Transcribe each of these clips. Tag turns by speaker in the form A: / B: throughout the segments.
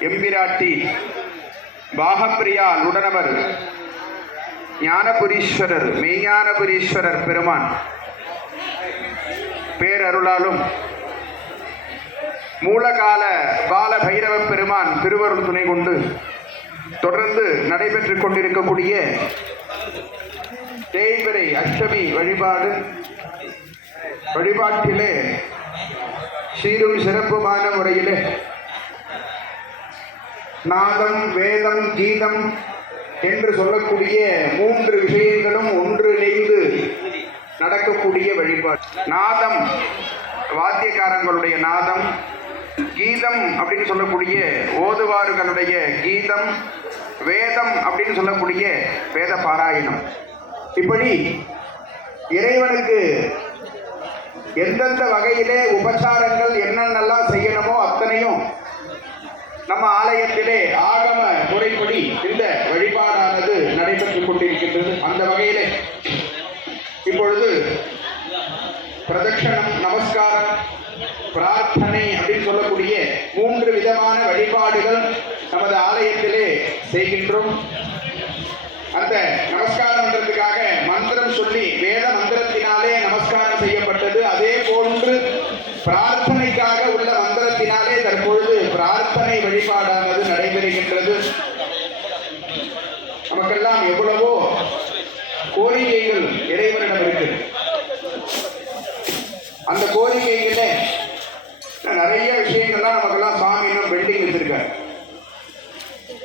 A: எம்பிராட்டி பாகப்பிரியால் உடனவர் ஞானபுரீஸ்வரர் மெய்ஞானபுரீஸ்வரர் பெருமான் பேரருளாலும் மூலகால பால பைரவ பெருமான் திருவருள் துணை கொண்டு தொடர்ந்து நடைபெற்றுக் கொண்டிருக்கக்கூடிய தேய்பிரை அஷ்டமி வழிபாடு வழிபாட்டிலே சீரும் சிறப்புமான முறையிலே நாதம் வேதம் கீதம் என்று சொல்லக்கூடிய மூன்று விஷயங்களும் ஒன்றிணைந்து நடக்கக்கூடிய வழிபாடு. நாதம் வாத்தியக்காரங்களுடைய நாதம் கீதம் அப்படின்னு சொல்லக்கூடிய ஓதுவார்களுடைய கீதம் வேதம் அப்படின்னு சொல்லக்கூடிய வேத பாராயணம். இப்படி இறைவனுக்கு எந்தெந்த வகையிலே உபச்சாரங்கள் என்னென்னலாம் செய்யணுமோ அத்தனையும் நம்ம ஆலயத்திலே ஆகம முறைப்படி இந்த வழிபாடானது நடைபெற்றுக் கொண்டிருக்கின்றது. அந்த வகையிலே இப்பொழுது பிரதட்சணம் நமஸ்காரம் பிரார்த்தனை அப்படின்னு சொல்லக்கூடிய மூன்று விதமான வழிபாடுகள் நமது ஆலயத்திலே செய்கின்றோம் அந்த நமஸ்காரம்ன்றதுக்காக மந்திரம் சொல்லி வேத மந்திரத்தினாலே நமஸ்காரம் செய்யப்பட்டது அதே போன்று பிரார்த்தனைக்காக உள்ள மந்திரத்தினாலே தற்பொழுது பிரார்த்தனை வழிபாடானது நடைபெறுகின்றது நமக்கெல்லாம் எவ்வளவோ கோரிக்கைகள் இறைவனிடம் இருக்கு. அந்த கோரிக்கைகள நிறைய விஷயங்கள்லாம் நமக்கெல்லாம் சாமி இன்னும் பெண்டிங் வச்சிருக்காரு.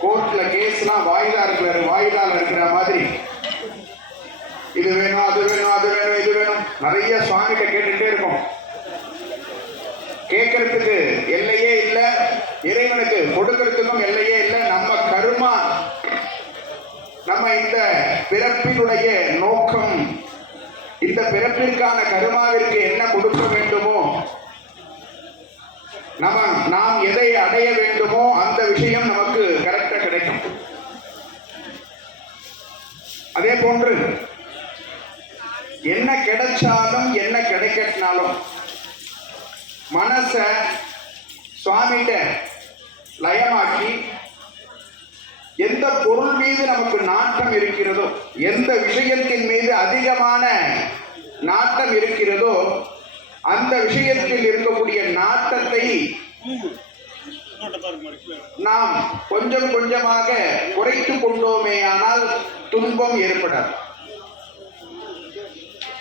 A: கோர்ட்ல கேஸ்லாம் வாயிலா இருக்கிற வாயிலால இருக்கிற மாதிரி. இது வேணும் அது வேணும் அது வேணும் இது வேணும். நிறைய சுவாமிகிட்ட கேட்டுட்டே இருக்கோம். கேட்கறதுக்கு எல்லையே இல்லை இறைவனுக்கு கொடுக்கறதுக்கும் எல்லையே இல்லை. நம்ம கருமா நம்ம இந்த பிறப்பினுடைய நோக்கம் இந்த பிறப்பிற்கான கருமாவிற்கு என்ன கொடுக்க வேண்டுமோ நம்ம நாம் எதை அடைய வேண்டுமோ அந்த விஷயம் நமக்கு கரெக்டா கிடைக்கும். அதே போன்று என்ன கிடைச்சாலும் என்ன கிடைக்கட்டினாலும் மனச சுவாமிகிட்ட லயமாக்கி எந்த பொருள் மீது நமக்கு நாட்டம் இருக்கிறதோ எந்த விஷயத்தின் மீது அதிகமான நாட்டம் இருக்கிறதோ அந்த விஷயத்தில் இருக்கக்கூடிய நாட்டத்தை நாம் கொஞ்சம் கொஞ்சமாக குறைத்து கொண்டோமே ஆனால் துன்பம் ஏற்படாது.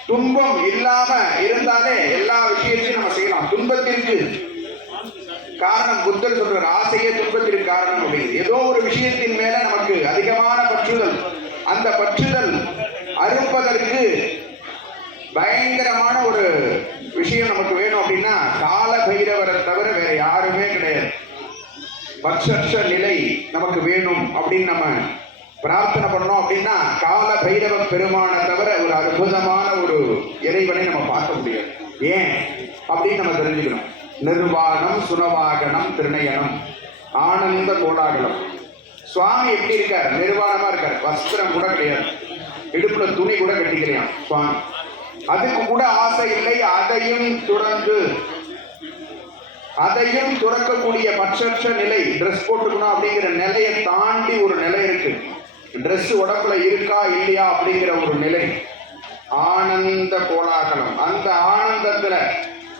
A: துன்பம் இல்லாம இருந்தாலே எல்லா விஷயத்தையும் நம்ம செய்யலாம். துன்பத்திற்கு காரணம் புத்தர் சொல்றார். ஆசையே துன்பத்திற்கு காரணம் அப்படின்னு ஏதோ ஒரு விஷயத்தின் மேல நமக்கு அதிகமான பற்றுதல். அந்த பற்றுதல் அறுப்பதற்கு பயங்கரமான ஒரு விஷயம் நமக்கு வேணும் அப்படின்னா கால பைரவரை தவிர வேற யாருமே கிடையாது. பட்சற்ற நிலை நமக்கு வேணும் அப்படின்னு நம்ம பிரார்த்தனை பண்ணோம் அப்படின்னா கால பைரவ பெருமானை தவிர ஒரு அற்புதமான ஒரு இறைவனை நம்ம பார்க்க முடியாது. ஏன்? அப்படின்னு நம்ம தெரிஞ்சுக்கணும். நிர்வாணம் சுனவாகனம் திருநயனம் ஆனந்த கோலாகலம். சுவாமி எப்படி இருக்கார்? நிர்வாணமா இருக்கார். வஸ்திரம் கூட கிடையாது. இடுப்புல துணி கூட கட்டிக்கலையாம் சுவாமி. அதுக்கு கூட ஆசை இல்லை. அதையும் துறந்து அதையும் துறக்கக்கூடிய பட்சற்ற நிலை ட்ரெஸ் போட்டுக்கணும் அப்படிங்கிற நிலையை தாண்டி ஒரு நிலை இருக்கு. ட்ரெஸ் உடம்புல இருக்கா இல்லையா அப்படிங்கிற ஒரு நிலை. ஆனந்த கோலாகலம். அந்த ஆனந்தத்துல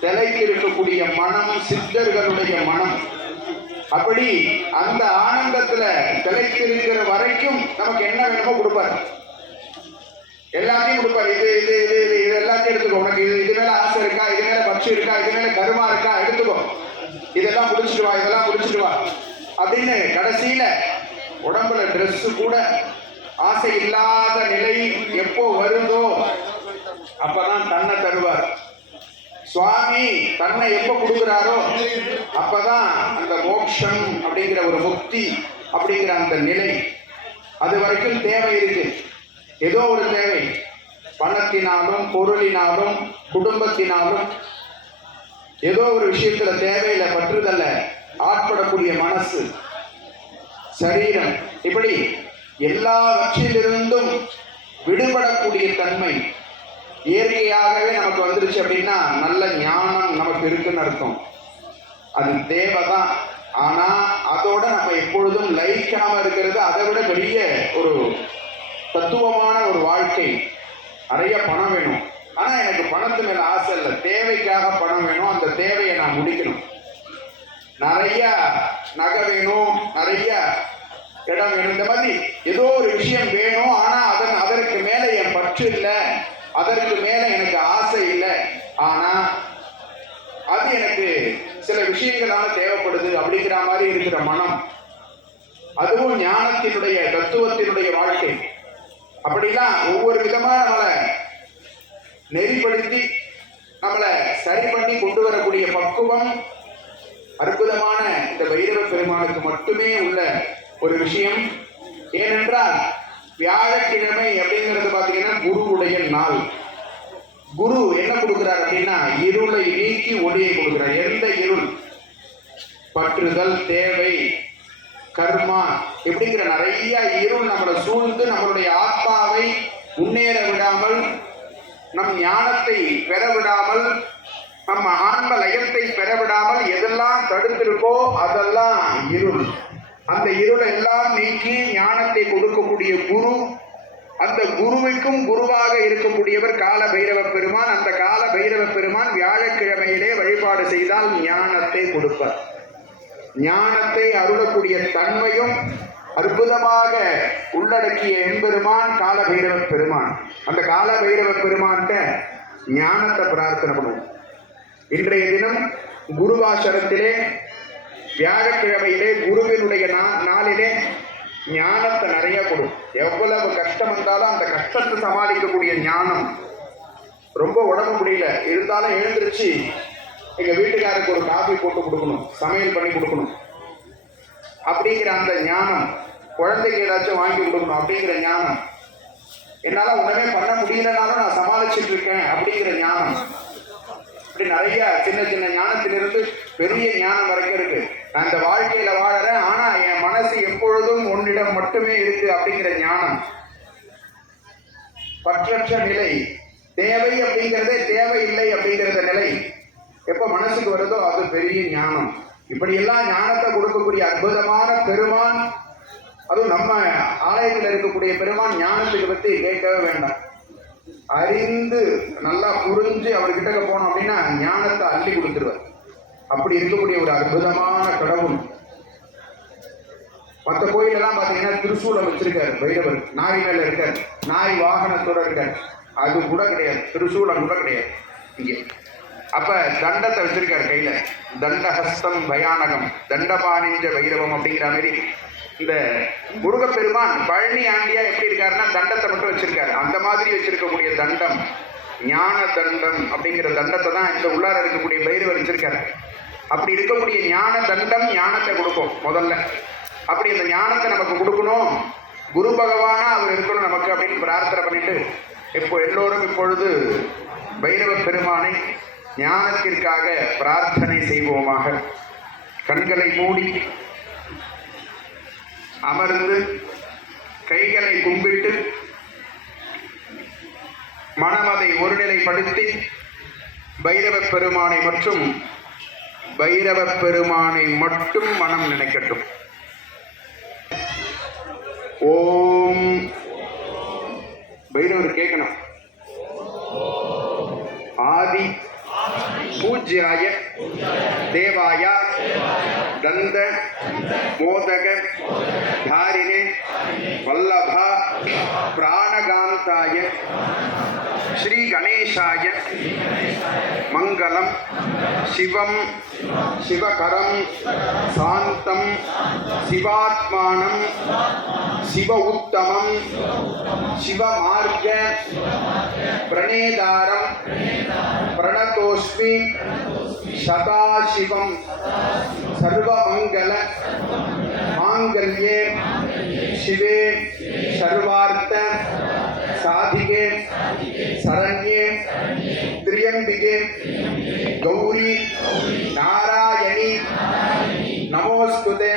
A: திளைக்கு இருக்கக்கூடிய மனம் சித்தர்களுடைய மனம். அப்படி அந்த ஆனந்தத்துல திளைத்து இருக்கிற வரைக்கும் நமக்கு என்ன வேணுமோ கொடுப்பார். எல்லாத்தையும் கொடுப்பார். இது இது இது இது இது எல்லாத்தையும் எடுத்துக்கோ. உனக்கு இது இது மேல ஆசை இருக்கா? இது மேல பட்சம் இருக்கா? இது மேல கருமா இருக்கா? எடுத்துக்கோ. இதெல்லாம் முடிச்சுட்டு வா இதெல்லாம் முடிச்சுட்டு வா. அப்படின்னு கடைசியில உடம்புல ட்ரெஸ் கூட ஆசை இல்லாத நிலை எப்போ வருதோ அப்பதான் சுவாமி தன்னை எப்ப கொடுக்குறாரோ அப்பதான் அந்த மோட்சம் அப்படிங்கிற ஒரு முக்தி அப்படிங்கிற அந்த நிலை அது வரைக்கும் தேவை இருக்கு. ஏதோ ஒரு தேவை. பணத்தினாலும் பொருளினாலும் குடும்பத்தினாலும். ஏதோ ஒரு விஷயத்துல தேவையில்லை பற்றுதல்ல. ஆட்படக்கூடிய மனசு. சரீரம். இப்படி எல்லாவற்றிலிருந்தும் விடுபடக்கூடிய தன்மை இயற்கையாகவே நமக்கு வந்துருச்சு அப்படின்னா நல்ல ஞானம் நமக்கு இருக்குன்னு அர்த்தம். அது தேவைதான். ஆனா அதோட நம்ம எப்பொழுதும் லயிக்காம இருக்கிறது அதை விட பெரிய ஒரு தத்துவமான ஒரு வாழ்க்கை. நிறைய பணம் வேணும். ஆனா எனக்கு பணத்து மேல ஆசை இல்லை. தேவைக்காக பணம் வேணும். அந்த தேவையை நான் முடிக்கணும். நிறைய நகை வேணும். நிறைய இடம் வேணும். இந்த மாதிரி ஏதோ ஒரு விஷயம் வேணும். ஆனா அதன் அதற்கு மேல என் பற்று இல்லை. அதற்கு மேல எனக்கு ஆசை இல்லை. ஆனா அது எனக்கு சில விஷயங்களால தேவைப்படுது அப்படிங்கிற மாதிரி இருக்கிற மனம். அதுவும் ஞானத்தினுடைய தத்துவத்தினுடைய வாழ்க்கை. அப்படிலாம் ஒவ்வொரு விதமா நம்மளை நெறிப்படுத்தி நம்மளை சரி பண்ணி கொண்டு வரக்கூடிய பக்குவம் அற்புதமான இந்த வைரவ பெருமானுக்கு மட்டுமே உள்ள ஒரு விஷயம். ஏனென்றால் வியாழக்கிழமை அப்படிங்கிறது பார்த்தீங்கன்னா குருவுடைய நாள். குரு என்ன கொடுக்குறார் அப்படின்னா இருளை நீக்கி ஒளியை கொடுக்கிறார். எந்த இருள்? பற்றுதல் தேவை கர்மா இப்படிங்கிற நிறைய இருள் நம்மளை சூழ்ந்து நம்மளுடைய ஆத்மாவை முன்னேற விடாமல் நம் ஞானத்தை பெற விடாமல் நம்ம ஆன்ம லயத்தை பெற விடாமல் எதெல்லாம் தடுத்திருக்கோ அதெல்லாம் இருள். அந்த இருளை எல்லாம் நீக்கி ஞானத்தை கொடுக்கக்கூடிய குரு அந்த குருவுக்கும் குருவாக இருக்கக்கூடியவர் கால பைரவ பெருமான். அந்த கால பைரவ பெருமான் வியாழக்கிழமையிலே வழிபாடு செய்தால் ஞானத்தை கொடுப்பார். ஞானத்தை அருளக்கூடிய தன்மையும் அற்புதமாக உள்ளடக்கிய எம்பெருமான் கால பைரவ பெருமான். அந்த கால பைரவ பெருமான்கிட்ட ஞானத்தை பிரார்த்தனை பண்ணுவோம். இன்றைய தினம் குருவாசரத்திலே வியாழக்கிழமையிலே குருவினுடைய நா- நாளிலே ஞானத்தை நிறைய கொடு. எவ்வளவு கஷ்டம் வந்தாலும் அந்த கஷ்டத்தை சமாளிக்கக்கூடிய ஞானம். ரொம்ப உடம்பு முடியல. இருந்தாலும் எழுந்திருச்சு எங்க வீட்டுக்காருக்கு ஒரு காஃபி போட்டு கொடுக்கணும். சமையல் பண்ணி கொடுக்கணும். அப்படிங்கிற அந்த ஞானம். குழந்தைக்கு ஏதாச்சும் வாங்கி கொடுக்கணும் அப்படிங்கிற ஞானம். என்னால் உடனே பண்ண முடியலனாலும் நான் சமாளிச்சுட்டு இருக்கேன் அப்படிங்கிற ஞானம். இப்படி நிறைய சின்ன சின்ன ஞானத்திலிருந்து பெரிய ஞானம் வரைக்கும் இருக்கு. நான் வாழ்க்கையில வாழறேன். ஆனா என் மனசு எப்பொழுதும் உன்னிடம் மட்டுமே இருக்கு அப்படிங்கிற ஞானம். பற்றற்ற நிலை. தேவை அப்படிங்கிறதே தேவையில்லை அப்படிங்கிறத நிலை. எப்ப மனசுக்கு வருதோ அது பெரிய ஞானம். இப்படியெல்லாம் ஞானத்தை கொடுக்கக்கூடிய அற்புதமான பெருமான் அதுவும் நம்ம ஆலயத்தில் இருக்கக்கூடிய பெருமான் ஞானத்துக்கு பத்தி கேட்கவே வேண்டாம். அறிந்து நல்லா புரிஞ்சு அவர்கிட்ட போனோம் அப்படின்னா ஞானத்தை அள்ளி கொடுத்துருவார். அப்படி இருக்கக்கூடிய ஒரு அற்புதமான கடவுள். மற்ற கோயிலெல்லாம் பார்த்தீங்கன்னா திருசூலம் வச்சிருக்காரு வைரவர் நாய் மேல இருக்கார். நாய் வாகனத்தோட இருக்கார். அது கூட கிடையாது. திருசூலம் கூட கிடையாது. இங்கே. அப்ப தண்டத்தை வச்சிருக்காரு கையில. தண்டஹஸ்தம் பயானகம். தண்டபாணிஞ்ச வைரவம் அப்படிங்கிற மாதிரி. இந்த முருகப்பெருமான் பழனி ஆண்டியா எப்படி இருக்காருன்னா தண்டத்தை மட்டும் வச்சிருக்காரு. அந்த மாதிரி வச்சிருக்கக்கூடிய தண்டம் ஞான தண்டம் அப்படிங்கிற தண்டத்தை தான் இந்த உள்ளார இருக்கக்கூடிய பைரவர் வச்சிருக்காரு. அப்படி இருக்கக்கூடிய ஞான தண்டம் ஞானத்தை கொடுக்கும் முதல்ல. அப்படி அந்த ஞானத்தை நமக்கு கொடுக்கணும். குரு பகவானா அவர் இருக்கணும் நமக்கு அப்படின்னு பிரார்த்தனை பண்ணிட்டு இப்போ எல்லோரும் இப்பொழுது பைரவ பெருமானை ஞானத்திற்காக பிரார்த்தனை செய்வோமாக. கண்களை மூடி அமர்ந்து கைகளை கும்பிட்டு மனமதை ஒருநிலைப்படுத்தி பைரவ பெருமானை மற்றும் பைரவ பெருமானை மட்டும் மனம் நினைக்கட்டும். ஓம். பைரவர் கேட்கணும். ஆதி. பூஜ்யாய. தேவாய. தந்த மோதக. தாரிணே. வல்லபா. பிராணகாந்தாய ஸ்ரீ கணேசாய மங்களம் சிவம் சிவகரம் சாந்தம் சிவாத்மானம் சிவ உத்தமம் சிவமார்க்க பிரணேதாரம் பிரணதோஸ்மி சதாசிவம் சர்வமங்கல மாங்கல்யே शिवे सर्वार्थ साधिके शरण्ये त्र्यंबिके गौरी नारायणी नमोस्तुते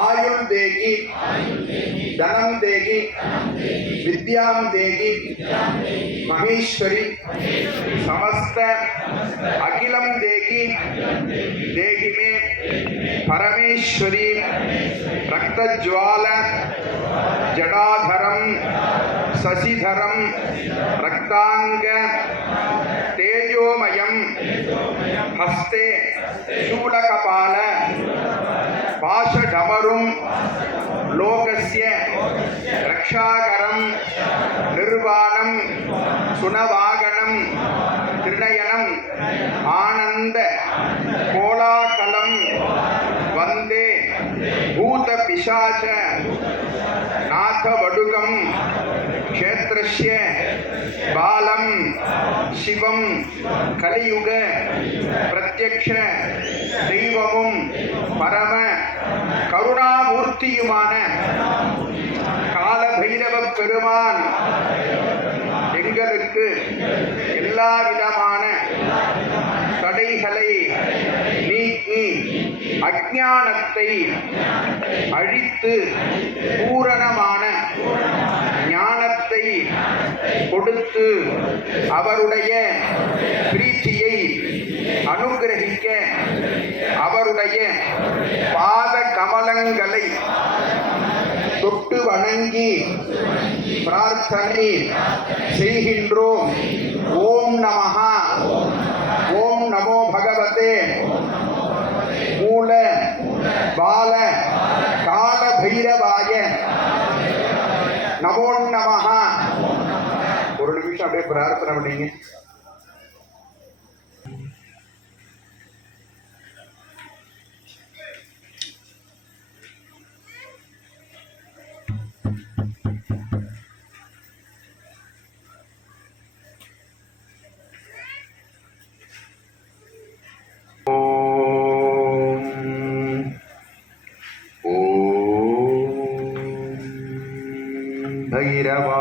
A: आयुर् देगी धनं देगी विद्यां देगी महेश्वरी समस्त अखिलं देगी देगी मे परमेश्वरी रक्तज्वाला ஜடாதரம் சசிதரம் ரக்தாங்க தேஜோமயம் ஹஸ்தே சூடகபால பாஷடமரும் லோகசிய ரக்ஷாகரம் நிர்வாணம் சுனவாகனம் திருநயனம் ஆனந்த கோலாகலம் வந்தே பூத பிசாச நாத வடுகம் க்ஷேத்திரஸ்ய பாலம் சிவம் கலியுக பிரத்யக்ஷ தெய்வமும் பரம கருணாமூர்த்தியுமான கால பைரவ பெருமான். எங்களுக்கு எல்லா விதமான தடைகளை நீக்கி அஜானத்தை அழித்து பூரணமான ஞானத்தை கொடுத்து அவருடைய பிரீத்தியை அனுகிரகிக்க அவருடைய பாத கமலங்களை தொட்டு வணங்கி பிரார்த்தனை செய்கின்றோம். ஓம் நமஹா. ஓம் நமோ பகவதே. மூல பால கால பைரவாய நமோ நமஹா ஒரு நிமிஷம் அப்படியே பிரார்த்தனை பண்ணீங்க
B: have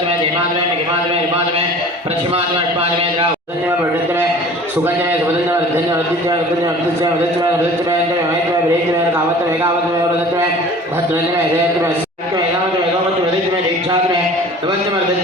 B: गज में धीमाद में निगमाद में रिमाद में प्रक्षिमाद में अटपाद में द्राव सुगंध में वर्धित में सुगंध में सुगंध में वर्धन में वर्धित में वर्धित में वर्धित में वर्धित में वर्धित में इंद्र में हित में ब्रेक में कावत में कावत में वर्धित में भद्र में हृदय में सिंह में एकावत में वर्धित में दीक्षात में तमंत में वर्धित